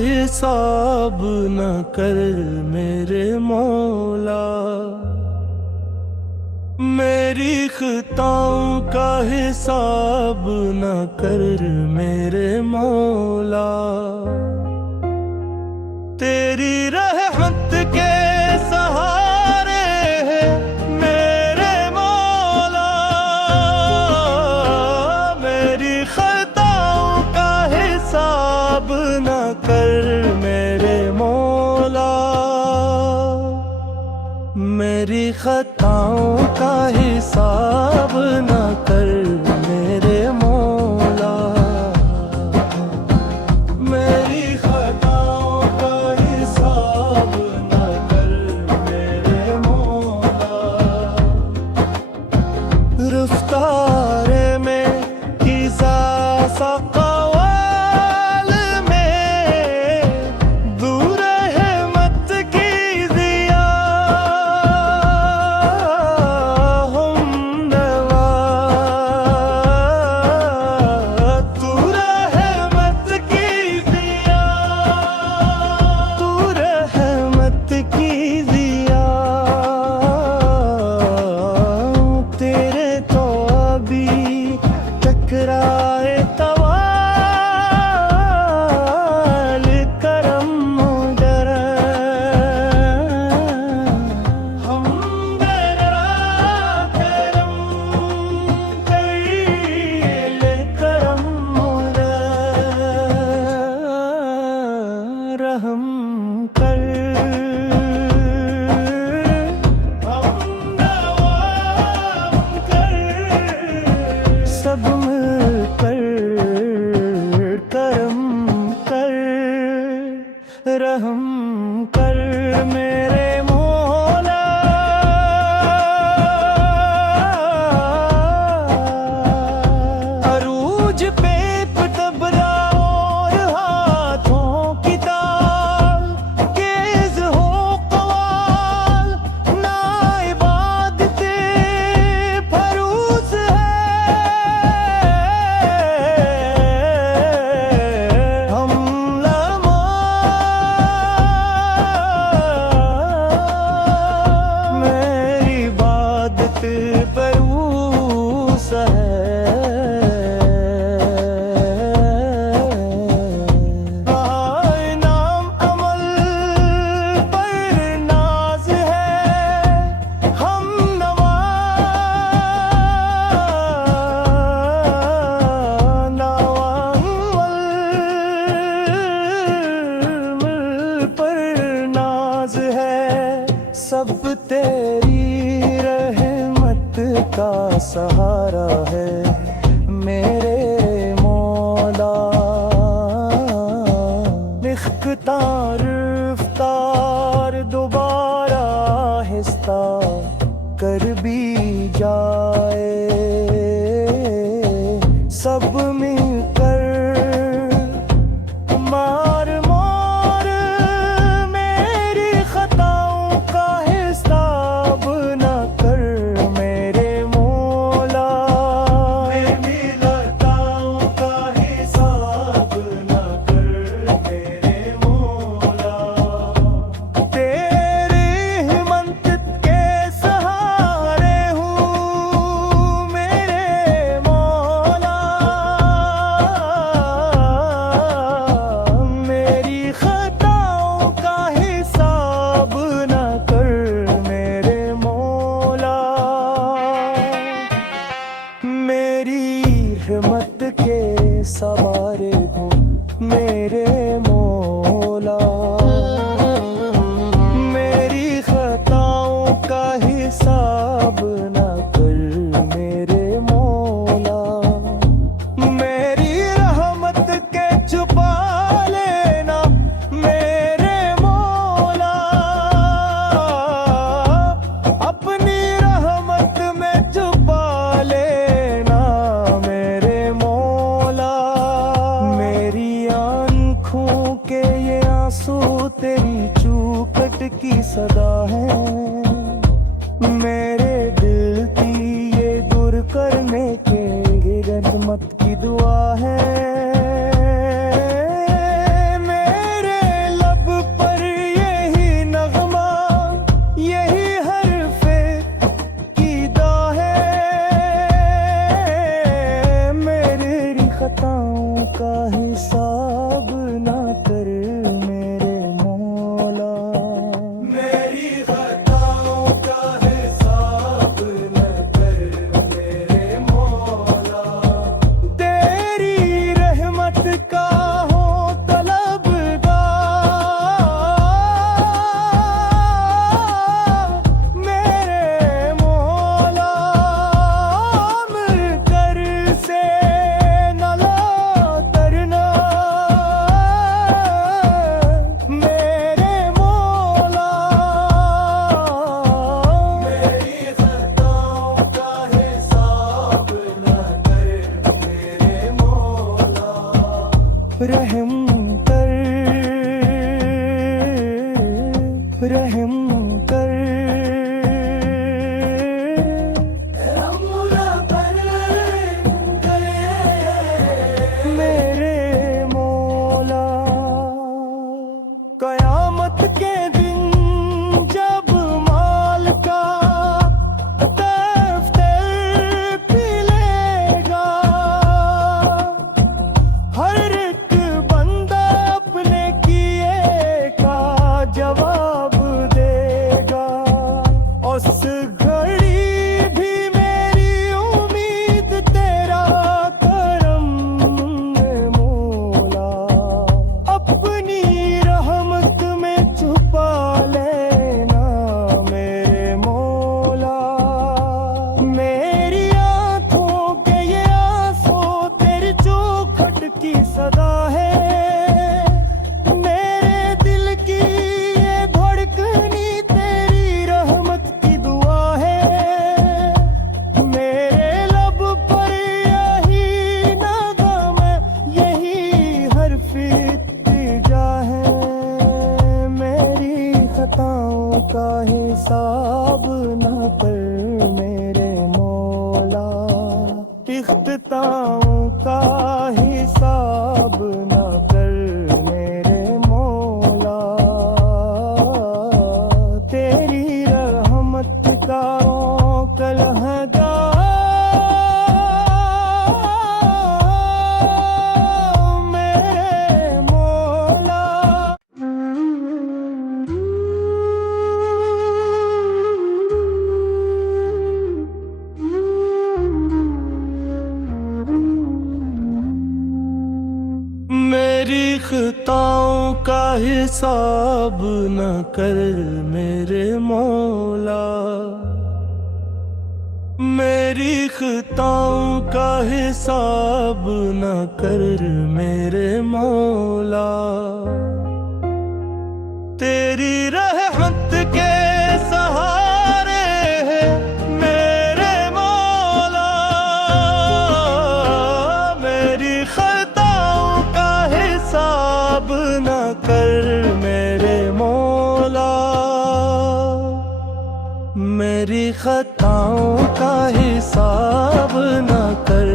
हिसाब न कर मेरे मौला, मेरी खताओं का हिसाब न कर मेरे मौला। तेरी रहमत के सहारे है मेरे मौला, मेरी खताओं का हिसाब न कर मेरे मौला, मेरी खताओं का हिसाब न कर मेरे मौला, मेरी खताओं का हिसाब न कर मेरे मौला। रफ्तारे में किसा सा कवाल में दूर है मत की दिया, हम नवा दूर है मत की दिया, दूर है मत की दिया। तेरे तो अभी टकराए तवाल करम डर, हम डरा करम कैल करम रहम कर, हम नवाब कर, सब मिलकर करम कर, रहम कर मेरे मौला। अरूज पे तबला और हाथों की ताल, केज हो कवाल ना इबादते फरूज है, हम लमा मेरी इबादत फरूज है। नाम अमल पर नाज है, हम नवा अमल पर नाज है। सब तेरी रहमत का सहारा है मेरे मौला, लिखता रफ्तार दोबारा हिस्सा कर भी जाए, सब मिलकर मार मार मेरी खताओं का हिसाब न कर मेरे मौला, मेरी खताओं का हिसाब न कर मेरे मौला। तेरी हिम्मत के सहारे हूँ मेरे मौला, मेरी खताओं का हिसाब न कर मेरे मौला, मेरी हिम्मत के सवारे हूँ मेरे मौला, मेरी खताओं का हिसाब न कर मेरे मौला, मेरी रहमत के छुपा लेना मेरे मौला, अपनी रहमत में छुपा लेना मेरे मौला। मेरी आँखों के ये आंसू तेरी चूकट की सदा है, मेरे दिल की ये दूर करने के रहमत की दुआ है, मेरे खताओं का हिसाब न कर मेरे मौला, तेरी रहमत का कलहदा मेरे मौला। मेरी खताओं का हिसाब न कर मेरे मौला, मेरी खताओं का हिसाब न कर मेरे मौला, तेरी रहमत के सहारे है मेरे मौला, मेरी खताओं का हिसाब न कर मेरे मौला, मेरी खताओं का हिसाब न कर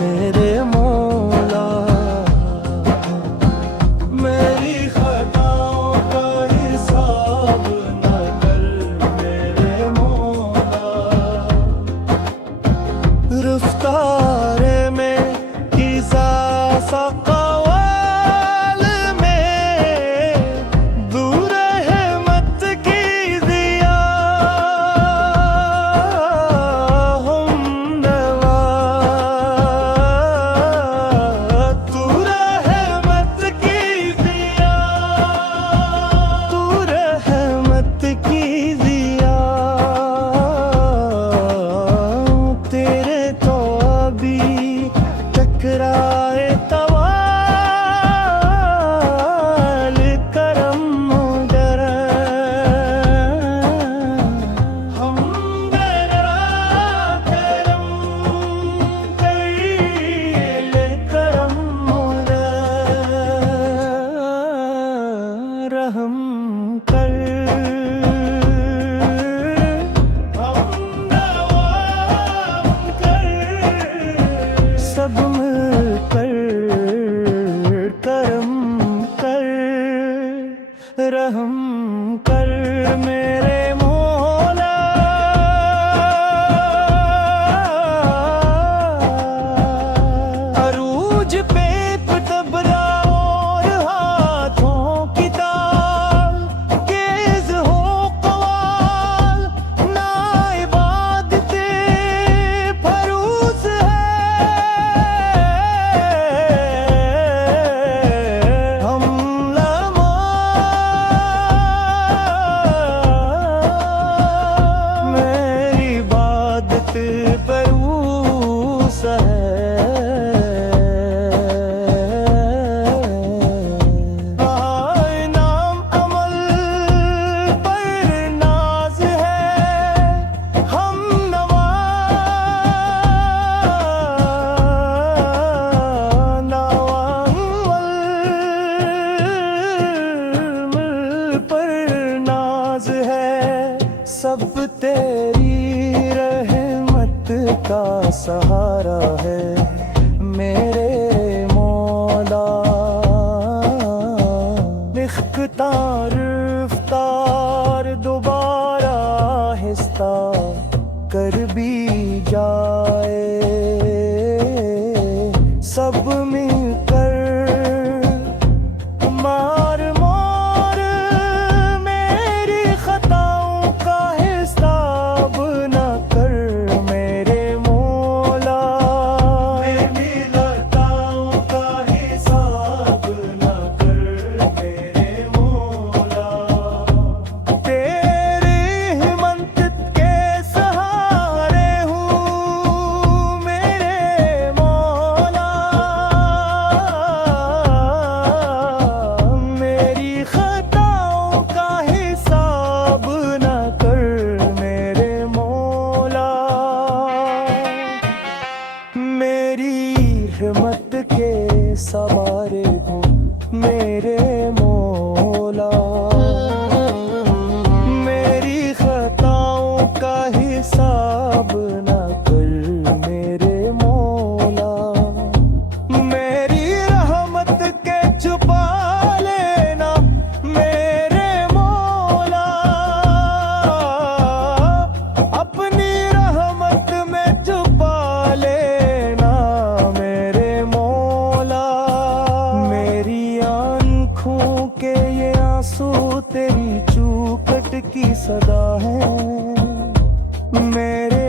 मेरे मौला, मेरी खताओं का हिसाब न कर मेरे मौला, रफ्तारे में इज़ा सा कवाल में दूर है मत की दिया, हम नवा दूर है मत की दिया, दूर है मत की दिया, तेरे तो अभी टकराए तवाल करम डर, हम डरा करम कैल करम रहम कर, हम नवाब कर, सब मिलकर करम कर, रहम कर मेरे मौला, अरूज पे तबला और हाथों की ताल, केज हो कवाल ना इबादते फरूस है, हम लमा मेरी इबादत फरूस है, नाम अमल पर नाज है, हम नवा अमल पर नाज है, सब तेरी रहमत का सहारा है मेरे मौला, लिखता रफ्तार दोबारा हिस्सा कर भी जाए, सब मिलकर मार मार मेरी खताओं का हिसाब न कर मेरे मौला, मेरी खताओं का हिसाब न कर मेरे मौला, आंसू तेरी चूकट की सदा है। मेरे